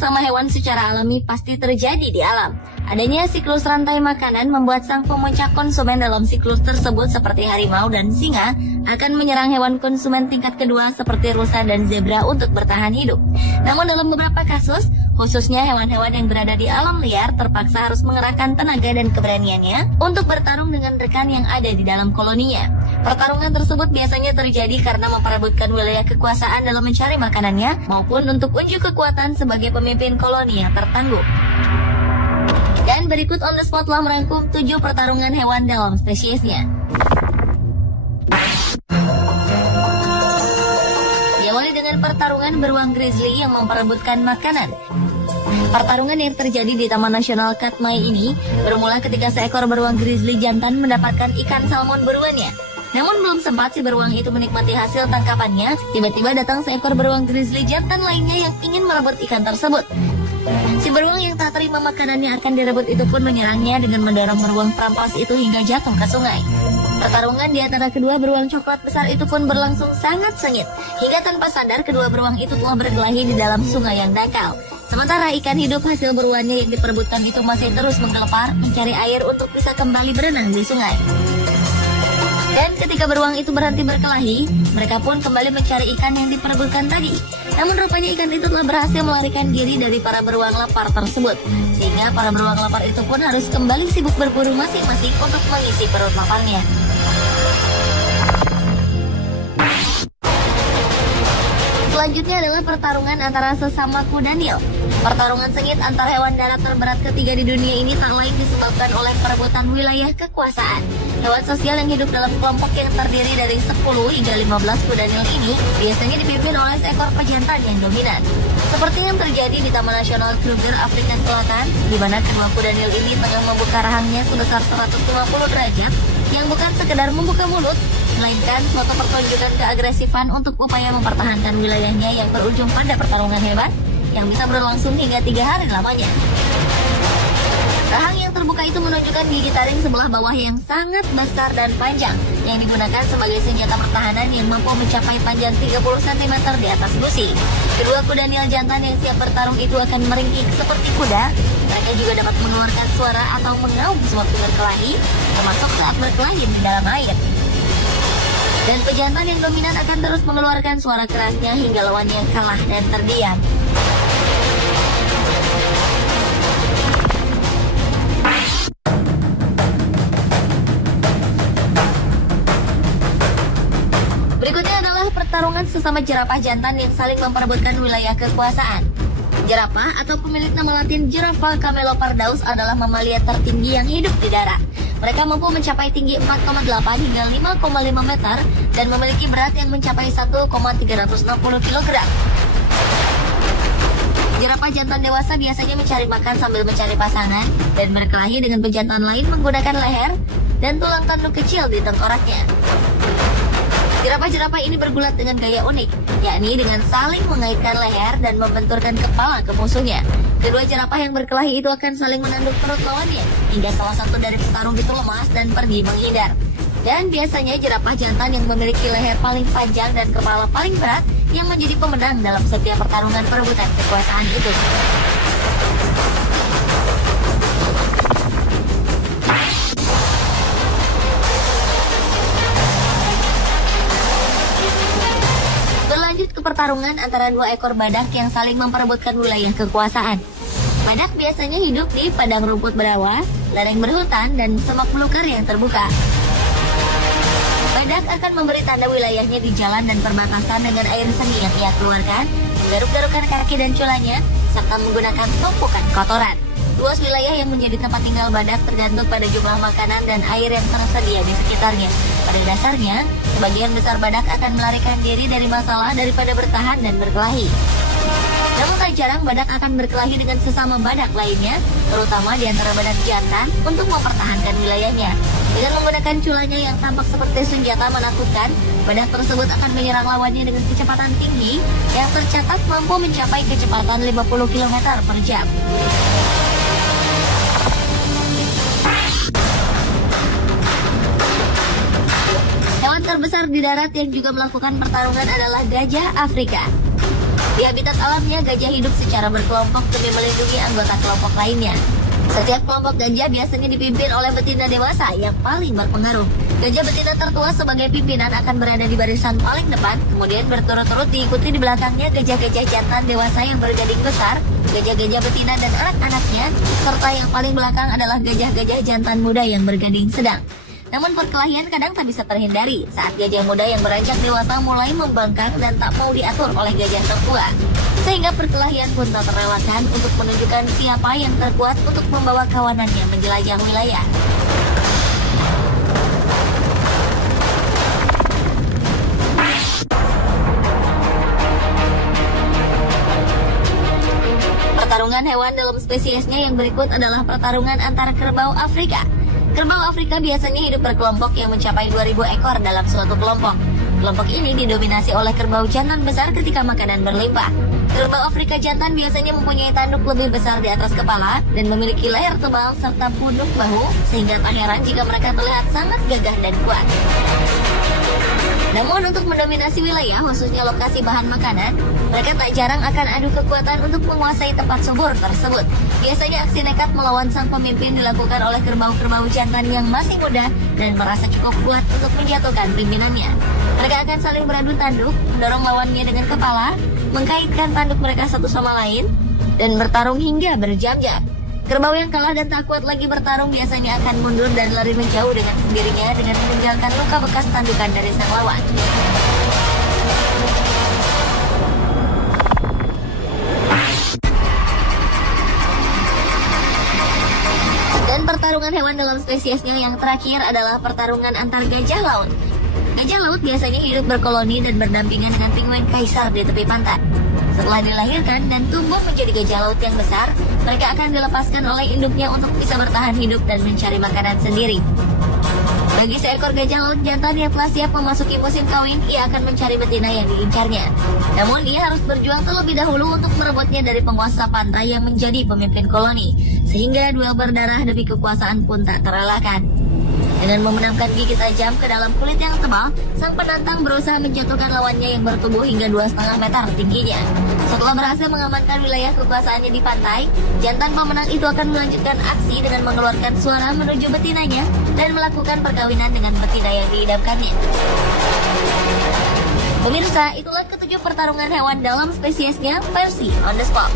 sesama hewan secara alami pasti terjadi di alam. Adanya siklus rantai makanan membuat sang pemuncak konsumen dalam siklus tersebut seperti harimau dan singa akan menyerang hewan konsumen tingkat kedua seperti rusa dan zebra untuk bertahan hidup. Namun dalam beberapa kasus, khususnya hewan-hewan yang berada di alam liar terpaksa harus mengerahkan tenaga dan keberaniannya untuk bertarung dengan rekan yang ada di dalam koloninya. Pertarungan tersebut biasanya terjadi karena memperebutkan wilayah kekuasaan dalam mencari makanannya maupun untuk unjuk kekuatan sebagai pemimpin koloni yang tertangguh. Dan berikut On The Spot telah merangkum 7 pertarungan hewan dalam spesiesnya. Diawali dengan pertarungan beruang grizzly yang memperebutkan makanan. Pertarungan yang terjadi di Taman Nasional Katmai ini bermula ketika seekor beruang grizzly jantan mendapatkan ikan salmon buruannya. Namun belum sempat si beruang itu menikmati hasil tangkapannya, tiba-tiba datang seekor beruang grizzly jantan lainnya yang ingin merebut ikan tersebut. Si beruang yang tak terima makanannya akan direbut itu pun menyerangnya dengan mendorong beruang perampas itu hingga jatuh ke sungai. Pertarungan di antara kedua beruang coklat besar itu pun berlangsung sangat sengit, hingga tanpa sadar kedua beruang itu telah berkelahi di dalam sungai yang dangkal. Sementara ikan hidup hasil buruannya yang diperebutkan itu masih terus menggelepar mencari air untuk bisa kembali berenang di sungai. Dan ketika beruang itu berhenti berkelahi, mereka pun kembali mencari ikan yang diperebutkan tadi. Namun rupanya ikan itu telah berhasil melarikan diri dari para beruang lapar tersebut. Sehingga para beruang lapar itu pun harus kembali sibuk berburu masing-masing untuk mengisi perut laparnya. Selanjutnya adalah pertarungan antara sesama kuda Nil. Pertarungan sengit antar hewan darat terberat ketiga di dunia ini tak lain disebabkan oleh perebutan wilayah kekuasaan. Hewan sosial yang hidup dalam kelompok yang terdiri dari 10 hingga 15 kuda Nil ini biasanya dipimpin oleh seekor pejantan yang dominan. Seperti yang terjadi di Taman Nasional Kruger, Afrika Selatan, di mana kedua kuda Nil ini tengah membuka rahangnya sebesar 150 derajat, yang bukan sekedar membuka mulut, melainkan suatu pertunjukan keagresifan untuk upaya mempertahankan wilayahnya yang berujung pada pertarungan hebat yang bisa berlangsung hingga 3 hari lamanya. Rahang yang terbuka itu menunjukkan gigi taring sebelah bawah yang sangat besar dan panjang yang digunakan sebagai senjata pertahanan yang mampu mencapai panjang 30 cm di atas gusi. Kedua kuda Nil jantan yang siap bertarung itu akan meringkik seperti kuda. Mereka juga dapat mengeluarkan suara atau mengaum sewaktu berkelahi, termasuk saat berkelahi di dalam air. Dan pejantan yang dominan akan terus mengeluarkan suara kerasnya hingga lawannya kalah dan terdiam. Berikutnya adalah pertarungan sesama jerapah jantan yang saling memperebutkan wilayah kekuasaan. Jerapah atau pemilik nama latin Giraffa camelopardalis adalah mamalia tertinggi yang hidup di darat. Mereka mampu mencapai tinggi 4,8 hingga 5,5 meter dan memiliki berat yang mencapai 1,360 kg. Jerapah jantan dewasa biasanya mencari makan sambil mencari pasangan dan berkelahi dengan pejantan lain menggunakan leher dan tulang tanduk kecil di tengkoraknya. Jerapah-jerapah ini bergulat dengan gaya unik, yakni dengan saling mengaitkan leher dan membenturkan kepala ke musuhnya. Kedua jerapah yang berkelahi itu akan saling menanduk perut lawannya, hingga salah satu dari petarung itu lemas dan pergi menghindar. Dan biasanya jerapah jantan yang memiliki leher paling panjang dan kepala paling berat yang menjadi pemenang dalam setiap pertarungan perebutan kekuasaan itu. Berlanjut ke pertarungan antara dua ekor badak yang saling memperebutkan wilayah kekuasaan. Badak biasanya hidup di padang rumput berawa, lereng berhutan, dan semak belukar yang terbuka. Badak akan memberi tanda wilayahnya di jalan dan perbatasan dengan air seni yang ia keluarkan, garuk-garukan kaki dan culanya, serta menggunakan tumpukan kotoran. Luas wilayah yang menjadi tempat tinggal badak tergantung pada jumlah makanan dan air yang tersedia di sekitarnya. Pada dasarnya, sebagian besar badak akan melarikan diri dari masalah daripada bertahan dan berkelahi. Namun tak jarang badak akan berkelahi dengan sesama badak lainnya, terutama di antara badak jantan untuk mempertahankan wilayahnya. Dengan menggunakan culanya yang tampak seperti senjata menakutkan, badak tersebut akan menyerang lawannya dengan kecepatan tinggi yang tercatat mampu mencapai kecepatan 50 km per jam. Hewan terbesar di darat yang juga melakukan pertarungan adalah gajah Afrika. Di habitat alamnya, gajah hidup secara berkelompok demi melindungi anggota kelompok lainnya. Setiap kelompok gajah biasanya dipimpin oleh betina dewasa yang paling berpengaruh. Gajah betina tertua sebagai pimpinan akan berada di barisan paling depan, kemudian berturut-turut diikuti di belakangnya gajah-gajah jantan dewasa yang bergading besar, gajah-gajah betina dan anak-anaknya, serta yang paling belakang adalah gajah-gajah jantan muda yang bergading sedang. Namun perkelahian kadang tak bisa terhindari saat gajah muda yang beranjak dewasa mulai membangkang dan tak mau diatur oleh gajah tertua. Sehingga perkelahian pun tak terelakkan untuk menunjukkan siapa yang terkuat untuk membawa kawanannya menjelajah wilayah. Pertarungan hewan dalam spesiesnya yang berikut adalah pertarungan antara kerbau Afrika. Kerbau Afrika biasanya hidup berkelompok yang mencapai 2000 ekor dalam suatu kelompok. Kelompok ini didominasi oleh kerbau jantan besar ketika makanan berlimpah. Kerbau Afrika jantan biasanya mempunyai tanduk lebih besar di atas kepala dan memiliki leher tebal serta punuk bahu, sehingga tak heran jika mereka terlihat sangat gagah dan kuat. Namun untuk mendominasi wilayah, khususnya lokasi bahan makanan, mereka tak jarang akan adu kekuatan untuk menguasai tempat subur tersebut. Biasanya aksi nekat melawan sang pemimpin dilakukan oleh kerbau-kerbau jantan yang masih muda dan merasa cukup kuat untuk menjatuhkan pimpinannya. Mereka akan saling beradu tanduk, mendorong lawannya dengan kepala, mengkaitkan tanduk mereka satu sama lain, dan bertarung hingga berjam-jam. Kerbau yang kalah dan tak kuat lagi bertarung biasanya akan mundur dan lari menjauh dengan sendirinya dengan meninggalkan luka bekas tandukan dari sang lawan. Dan pertarungan hewan dalam spesiesnya yang terakhir adalah pertarungan antar gajah laut. Gajah laut biasanya hidup berkoloni dan berdampingan dengan penguin kaisar di tepi pantai. Setelah dilahirkan dan tumbuh menjadi gajah laut yang besar, mereka akan dilepaskan oleh induknya untuk bisa bertahan hidup dan mencari makanan sendiri. Bagi seekor gajah laut jantan yang telah siap memasuki musim kawin, ia akan mencari betina yang diincarnya. Namun ia harus berjuang terlebih dahulu untuk merebutnya dari penguasa pantai yang menjadi pemimpin koloni, sehingga duel berdarah demi kekuasaan pun tak terelakkan. Dengan membenamkan gigi tajam ke dalam kulit yang tebal, sang penantang berusaha menjatuhkan lawannya yang bertubuh hingga 2,5 meter tingginya. Setelah berhasil mengamankan wilayah kekuasaannya di pantai, jantan pemenang itu akan melanjutkan aksi dengan mengeluarkan suara menuju betinanya dan melakukan perkawinan dengan betina yang diidamkannya. Pemirsa, itulah ketujuh pertarungan hewan dalam spesiesnya versi On The Spot.